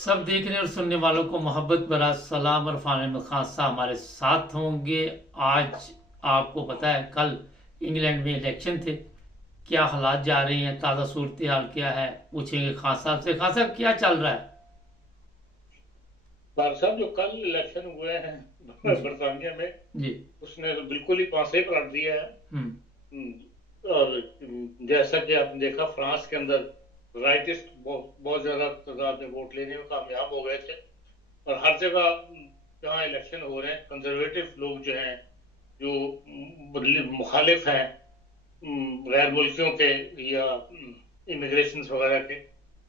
سب دیکھنے اور سننے والوں کو محبت برا سلام اور فان احمد خان صاحب ہمارے ساتھ ہوں گے آج۔ آپ کو پتہ ہے کل انگلینڈ میں الیکشن تھے، کیا حالات جا رہے ہیں، تازہ صورتحال کیا ہے، پوچھیں گے خان صاحب سے۔ خان صاحب کیا چل رہا ہے؟ خان صاحب جو کل الیکشن ہوئے ہیں جی برطانیہ میں، جی اس نے تو بالکل ہی پاسے پلٹ دیا ہے۔ ہم ہم، اور جیسا کہ آپ نے دیکھا فرانس کے اندر رائٹسٹ بہت زیادہ تعداد میں ووٹ لینے میں کامیاب ہو گئے تھے، اور ہر جگہ جہاں الیکشن ہو رہے ہیں کنزرویٹو لوگ جو ہیں، جو مخالف ہیں غیر ملکیوں کے یا امیگریشن وغیرہ کے،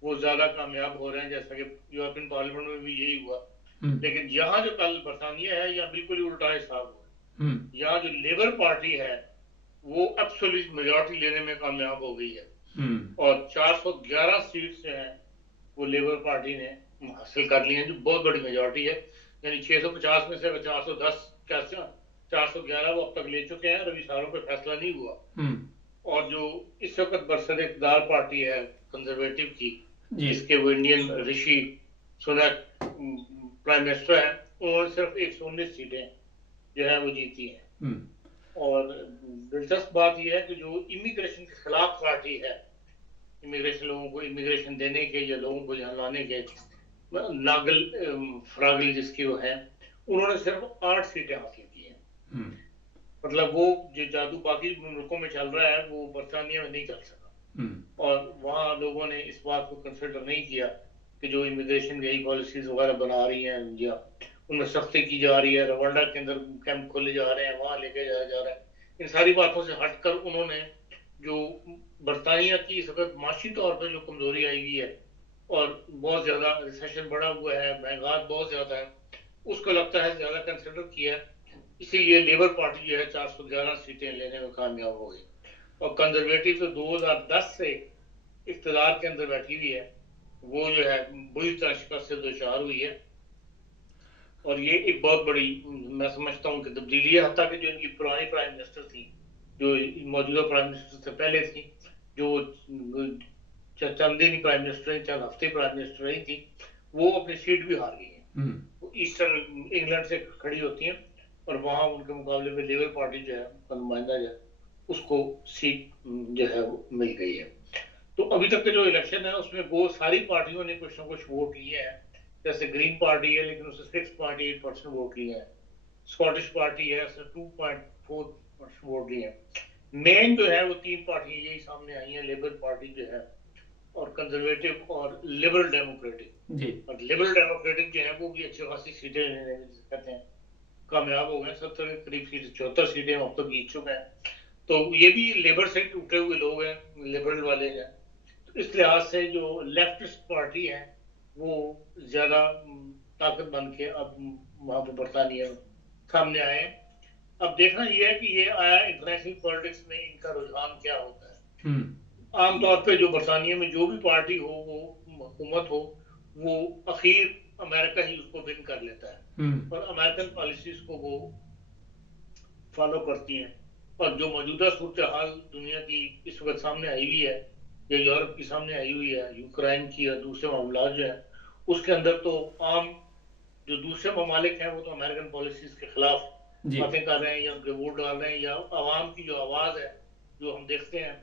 وہ زیادہ کامیاب ہو رہے ہیں، جیسا کہ یورپین پارلیمنٹ میں بھی یہی ہوا۔ ہم لیکن یہاں جو کل برطانیہ ہے یہاں بالکل ہی الٹا حساب ہوا ہے۔ ہم یہاں جو لیبر پارٹی ہے وہ ایبسولوٹ میجورٹی لینے میں کامیاب ہو گئی ہے، ہم اور 411 سیٹ جو ہیں وہ لیبر پارٹی نے حاصل کر لی ہیں، جو بہت بڑی میجورٹی ہے۔ یعنی 650 میں سے 410 411 وہ اب تک لے چکے ہیں، اور ابھی ساروں پہ فیصلہ نہیں ہوا۔ ہم اور جو اس وقت برسر اقتدار پارٹی ہے کنزرویٹو کی، جی جس کے وہ Indian Rishi Sunak prime minister ہیں، انہوں نے صرف 119 سیٹیں جو ہے وہ جیتی ہیں۔ ہم اور دلچسپ بات یہ ہے کہ جو امیگریشن کے خلاف پارٹی ہے، امیگریشن لوگوں کو امیگریشن دینے کے یا لوگوں کو یہاں لانے کے ناگل فراگل جس کی وہ ہیں، انہوں نے صرف 8 سیٹیں حاصل کی ہیں۔ ہم مطلب وہ جو جادو باقی ملکوں میں چل رہا ہے وہ برطانیہ میں نہیں چل سکا، ہم اور وہاں لوگوں نے اس بات کو کنسیڈر نہیں کیا کہ جو امیگریشن یہی پالیسیز وغیرہ بنا رہی ہیں انڈیا، ان میں سختی کی جا رہی ہے، روانڈا کے اندر کیمپ کھولے جا رہے ہیں، وہاں لے کے جایا جا رہا ہے، ان ساری باتوں سے ہٹ کر انہوں نے جو برطانیہ کی اس وقت معاشی طور پہ جو کمزوری آئی ہوئی ہے، اور بہت زیادہ ریسیشن بڑا ہوا ہے، مہنگات بہت زیادہ ہے، اس کو لگتا ہے زیادہ کنسیڈر کیا ہے، اسی لیے لیبر پارٹی جو ہے 411 سیٹیں لینے میں کامیاب ہو گئی۔ اور کنزرویٹو تو 2010 سے اقتدار کے اندر بیٹھی ہوئی ہے، وہ جو ہے بری طرح شکست سے دوچار ہوئی ہے، اور یہ ایک بہت بڑی میں سمجھتا ہوں کہ تبدیلی ہے۔ حتیٰ کہ جو ان کی پرانی پرائم منسٹر تھی، جو موجودہ پرائم منسٹر سے پہلے تھی، جو چند دن پرائم منسٹر رہی، چند ہفتے پرائم منسٹر رہی تھی، وہ اپنی سیٹ بھی ہار گئی ہیں۔ ہم وہ ایسٹرن انگلینڈ سے کھڑی ہوتی ہیں، اور وہاں ان کے مقابلے میں لیبر پارٹی جو ہے کا نمائندہ جو ہے اس کو سیٹ جو ہے وہ مل گئی ہے۔ تو ابھی تک کے جو الیکشن ہے اس میں وہ ساری پارٹیوں نے کچھ نہ کچھ ووٹ لیے ہیں۔ جیسے گرین پارٹی ہے لیکن اس نے 6.8% ووٹ لیے ہیں، اسکاٹش پارٹی ہے اس نے 2.4% ووٹ لیے ہیں۔ مین جو ہے وہ 3 پارٹیاں یہی سامنے آئی ہیں، لیبر پارٹی جو ہے، اور کنزرویٹو اور لبرل ڈیموکریٹک۔ جی اور لبرل ڈیموکریٹک جو ہے وہ بھی اچھی خاصی سیٹیں کہتے ہیں کامیاب ہو گئے، 70 کے قریب سیٹیں، 74 سیٹیں اب تک جیت چکے ہیں۔ تو یہ بھی لیبر سے ٹوٹے ہوئے لوگ ہیں، لبرل والے ہیں، تو اس لحاظ سے جو لیفٹسٹ پارٹی ہے وہ زیادہ طاقت بن کے اب وہاں پہ برطانیہ میں سامنے آئے ہیں۔ اب دیکھنا یہ ہے کہ یہ آیا انٹرنیشنل پالیٹکس میں ان کا رجحان کیا ہوتا ہے۔ ہم عام طور پہ جو برطانیہ میں جو بھی پارٹی ہو، وہ حکومت ہو، وہ اخیر امریکہ ہی اس کو ون کر لیتا ہے، ہم اور امریکن پالیسیز کو وہ فالو کرتی ہیں۔ اور جو موجودہ صورتحال دنیا کی اس وقت سامنے آئی ہوئی ہے، یا یورپ کی سامنے آئی ہوئی ہے، یوکرائن کی اور دوسرے معاملات جو ہیں، اس کے اندر تو عام جو دوسرے ممالک ہیں وہ تو امریکن پالیسیز کے خلاف جی باتیں کر رہے ہیں، یا ان کے ووٹ ڈال رہے ہیں، یا عوام کی جو آواز ہے جو ہم دیکھتے ہیں،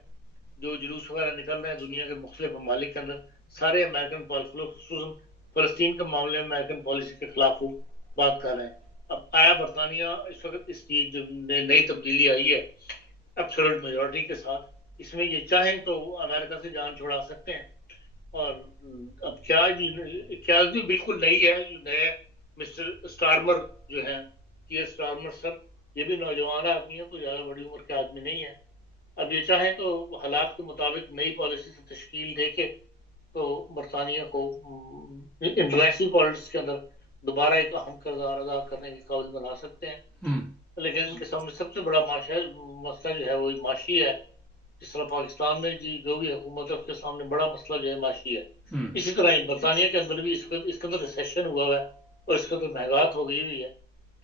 جو جلوس وغیرہ نکل رہے ہیں دنیا کے مختلف ممالک کے اندر، سارے امریکن پالیسی، خصوصاً فلسطین کے معاملے میں امریکن پالیسی کے خلاف وہ بات کر رہے ہیں۔ اب آیا برطانیہ اس وقت اس کی جو نئی تبدیلی آئی ہے ایبسولوٹ میجورٹی کے ساتھ، اس میں یہ چاہیں تو امریکہ سے جان چھڑا سکتے ہیں۔ اور اب کیا جو بالکل نئی ہے، جو نئے مسٹر اسٹارمر جو ہیں، کیئر اسٹارمر سب، یہ بھی نوجوان آدمی ہیں، کوئی زیادہ بڑی عمر کے آدمی نہیں ہے۔ اب یہ چاہیں تو حالات کے مطابق نئی پالیسی کی تشکیل دے کے تو برطانیہ کو انٹرنیشنل پالیٹکس کے اندر دوبارہ ایک اہم کردار ادا کرنے کے قابل بنا سکتے ہیں۔ ہم لیکن ان کے سامنے سب سے بڑا مسئلہ جو ہے وہ معاشی ہے۔ جس طرح پاکستان میں جو بھی حکومت ہے اس کے سامنے بڑا مسئلہ جو ہے معاشی ہے، ہم اسی طرح برطانیہ کے اندر بھی اس کے اندر ریسیشن ہوا ہوا ہے، اور اس کے اندر مہنگات ہو گئی ہوئی ہے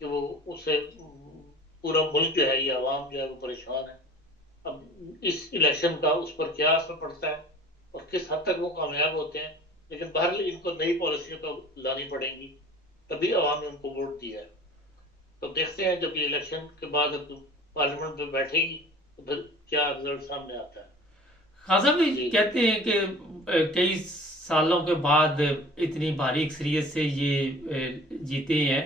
کہ وہ اس سے پورا ملک جو ہے، یہ عوام جو ہے وہ پریشان ہے۔ اب اس الیکشن کا اس پر کیا اثر پڑتا ہے اور کس حد تک وہ کامیاب ہوتے ہیں، लेकिन बहरहाल इनको नई पॉलिसियों को लानी पड़ेंगी, तभी अवाम ने उनको वोट दिया है। तो देखते हैं जब ये इलेक्शन के बाद पार्लियामेंट में बैठेगी तो फिर क्या रिजल्ट सामने आता है। खासा भी जी कहते हैं कि कई सालों के बाद इतनी भारी अक्सरियत से ये जीते हैं।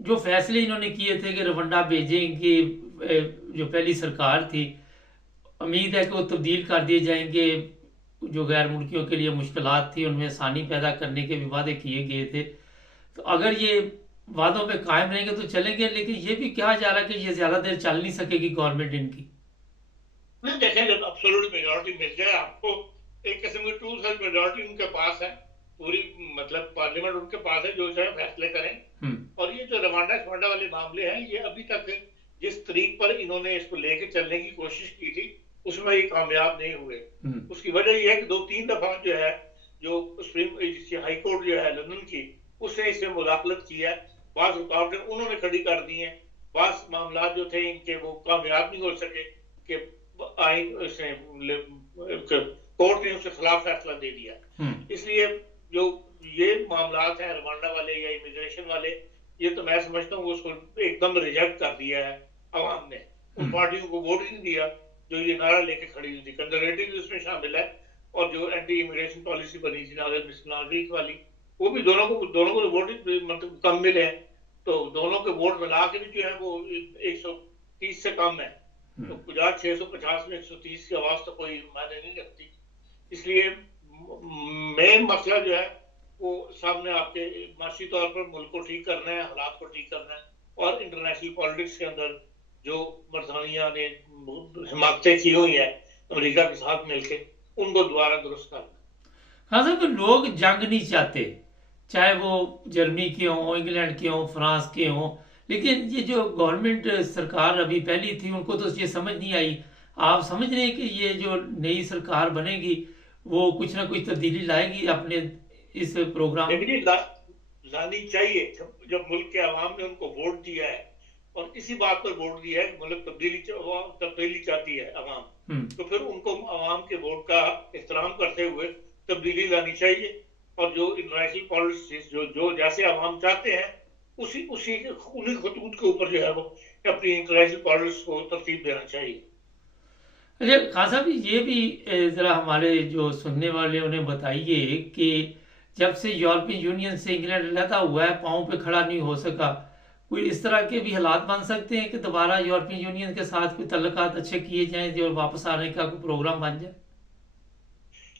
जो फैसले इन्होंने किए थे कि रवंडा भेजेंगे, जो पहली सरकार थी, उम्मीद है कि वो तब्दील कर दिए जाएंगे। जो गैर मुल्कियों के लिए मुश्किलात थी उनमें आसानी पैदा करने के भी वादे किए गए थे। तो अगर ये वादों पे कायम रहेंगे तो चलेंगे, लेकिन ये भी कहा जा रहा है कि ये ज़्यादा देर चल नहीं सकेगी गवर्नमेंट इनकी। नहीं, देखें जब एब्सोल्यूट मेजोरिटी मिल जाए आपको, एक किस्म की 2/3 मेजोरिटी उनके पास है, पूरी मतलब पार्लियामेंट उनके पास है, जो चाहे फैसले करें। और ये जो रवांडा शवांडा वाले मामले हैं, ये अभी तक जिस तरीक पर इन्होंने इसको लेके चलने की कोशिश की थी उसमें ये कामयाब नहीं हुए। उसकी वजह ये है कि 2-3 दफा जो है, जो सुप्रीम हाई कोर्ट जो है लंदन की, उसने इसमें मुदाखलत की है, बाज़ रुकावटें उन्होंने खड़ी कर दी हैं, बाज़ मामला जो थे इनके वो कामयाब नहीं हो सके कि आइन से कोर्ट ने उसके खिलाफ फैसला दे दिया। इसलिए जो ये मामलात हैं रवांडा वाले या इमिग्रेशन वाले, ये तो मैं समझता हूँ उसको एकदम रिजेक्ट कर दिया है अवाम ने। उन पार्टियों को वोट ही नहीं दिया जो ये नारा लेके खड़ी हुई थी। कंजर्वेटिव भी उसमें शामिल है, और जो एंटी इमिग्रेशन पॉलिसी बनी थी नागरिक वाली, वो भी दोनों को वोट मतलब कम मिले हैं। तो दोनों के वोट मिला के भी जो है वो 130 से कम है। तो 650 में 130 की आवाज तो कोई मायने नहीं रखती। इसलिए मेन मसला जो है वो सामने आपके माशी तौर पर मुल्क को ठीक करना है, हालात को ठीक करना है, और इंटरनेशनल पॉलिटिक्स के अंदर जो बरतानिया ने हिमाकतें की हुई है अमेरिका के साथ मिलकर, उनको दोबारा दुरुस्त करना। हाँ सर, लोग जंग नहीं चाहते, चाहे वो जर्मनी के हों, इंग्लैंड के हों, फ्रांस के हों, लेकिन ये जो गवर्नमेंट सरकार अभी पहली थी उनको तो ये समझ नहीं आई। आप समझ रहे हैं कि ये जो नई सरकार बनेगी वो कुछ ना कुछ तब्दीली लाएगी अपने इस प्रोग्राम में? लानी चाहिए। जब मुल्क के अवाम ने उनको वोट दिया है और इसी बात पर वोट दिया है, मुल्क तब्दीली चाहती है अवाम, तो फिर उनको अवाम के वोट का एहतराम करते हुए तब्दीली लानी चाहिए। और जो इंटरनेशनल पॉलिसीज जो जैसे अवाम चाहते हैं उन्हीं खतूत के ऊपर जो है वो अपनी इंटरनेशनल पॉलिसी को तरतीब देना चाहिए। अच्छा खान साहब, ये भी ज़रा हमारे जो सुनने वाले उन्हें बताइए कि जब से यूरोपियन यूनियन से इंग्लैंड अलहदा हुआ है, पाँव पे खड़ा नहीं हो सका, कोई इस तरह के भी हालात बन सकते हैं कि दोबारा यूरोपियन यूनियन के साथ कोई तल्लुकात अच्छे किए जाएं जो वापस आने का कोई प्रोग्राम बन जाए?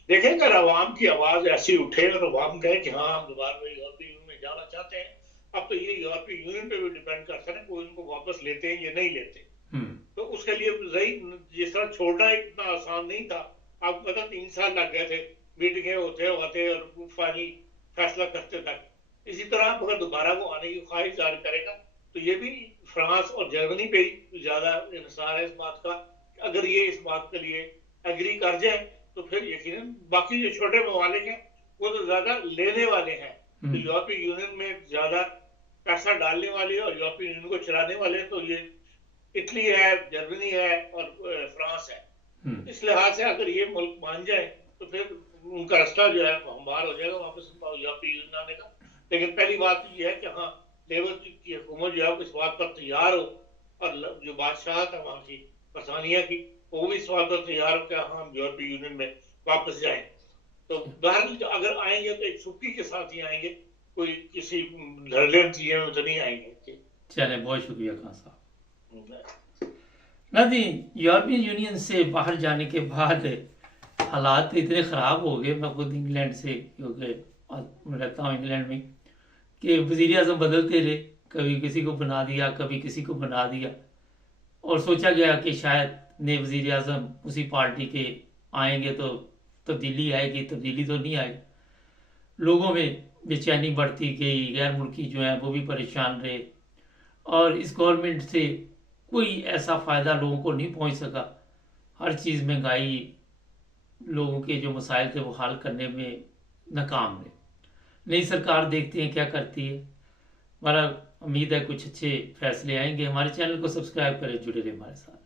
देखें, अगर अवाम की आवाज ऐसी उठे और अवाम कहे कि हाँ हम दोबारा यूरोपियन यूनियन में जाना चाहते हैं, अब तो ये यूरोपियन यूनियन पे भी डिपेंड करता है कोई इनको वापस लेते हैं या नहीं लेते। तो उसके लिए जिस तरह छोड़ना इतना आसान नहीं था। आपको पता 3 साल लग गए थे मीटिंगें होते और फाइनल फैसला करते तक। इसी तरह अगर दोबारा वो आने की ख्वाहिश जाहिर करेगा तो ये भी फ्रांस और जर्मनी पे ज्यादा इंतजार है इस बात का। अगर ये इस बात के लिए एग्री कर जाए तो फिर यकीनन बाकी जो छोटे ममालिक हैं वो तो ज्यादा लेने वाले हैं। तो यूरोपीय यूनियन में ज्यादा पैसा डालने वाले और यूरोपीय यूनियन को चलाने वाले तो ये इटली है, जर्मनी है और फ्रांस है। इस लिहाज से अगर ये मुल्क मान जाए तो फिर उनका रास्ता जो है हमवार हो जाएगा वापस यूरोपीय यूनियन आने का। लेकिन पहली बात ये है कि हाँ, लेबर की हुकूमत जो है इस बात पर तैयार हो, और जो बादशाह था वहां की बरतानिया की, वो भी इस बात पर तैयार हो कि हाँ हम यूरोपीय यूनियन में वापस जाएं। तो बहरहाल अगर आएंगे तो एक छुट्टी के साथ ही आएंगे, कोई किसी धड़ल्ले चीजें में तो नहीं आएंगे। चले, बहुत शुक्रिया खान साहब। नाज़रीन, यूरोपियन यूनियन से बाहर जाने के बाद हालात इतने ख़राब हो गए, मैं खुद इंग्लैंड से क्योंकि रहता हूँ इंग्लैंड में, कि वज़ीर आज़म बदलते रहे, कभी किसी को बना दिया कभी किसी को बना दिया, और सोचा गया कि शायद नए वज़ीर आज़म उसी पार्टी के आएंगे तो तब्दीली आएगी, तब्दीली तो नहीं आई। लोगों में बेचैनी बढ़ती गई, गैर मुल्की जो है वो भी परेशान रहे, और इस गवर्नमेंट से कोई ऐसा फ़ायदा लोगों को नहीं पहुंच सका। हर चीज़ महंगाई, लोगों के जो मसाइल थे वो हल करने में नाकाम रहे। नई सरकार देखते हैं क्या करती है। हमारा उम्मीद है कुछ अच्छे फैसले आएंगे। हमारे चैनल को सब्सक्राइब करें, जुड़े रहे हमारे साथ।